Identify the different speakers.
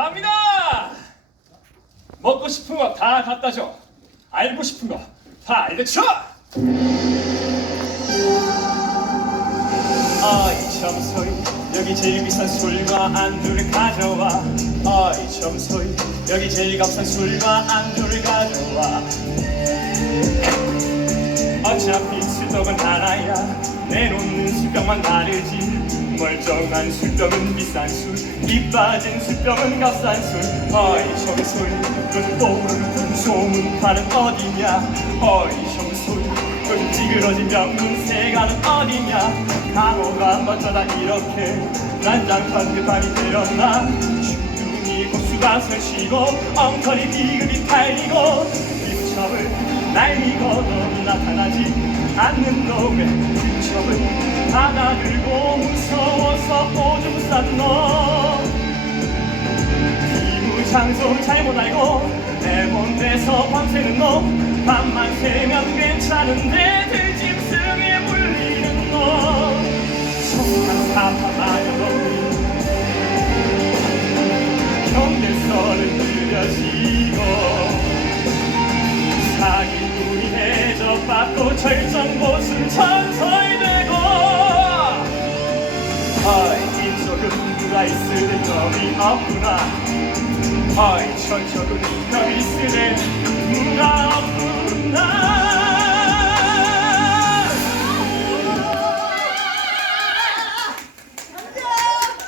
Speaker 1: 갑니다! 먹고 싶은 거 다 갖다 줘. 알고 싶은 거 다 알려줘! 어이 점소이 여기 제일 비싼 술과 안주를 가져와 어이 점소이 여기 제일 값싼 술과 안주를 가져와 어차피 술떡은 하나야 내놓는 술병만 다르지. 멀쩡한 술병은 비싼 술입 빠진 술병은 값싼 술. 어이 점소이 요즘 떠오르는 소문파는 어디냐? 어이 점소이 요즘 찌그러진 명문 세가는 어디냐? 강호가 어쩌다 이렇게 난 장판 급하게 되었나? 충분히 고수가서 쉬고 엉터리 비급이 팔리고 비부첩을 날리고도 나타나지 않는 놈의 비부첩을 받아들고 무서워서 오줌 싼놈 비무장소 잘못 알고 내 몸에서 밤새는 놈 밤만 새면 괜찮은데 들짐승에 물리는 놈 성장 사파마녀 놈이 경계선을 느려지고 사기꾼이 해적받고 절정보수 천서 누가 있으니 놈이 없구나? 어이 천적은 놈이 있으니 누가 없구나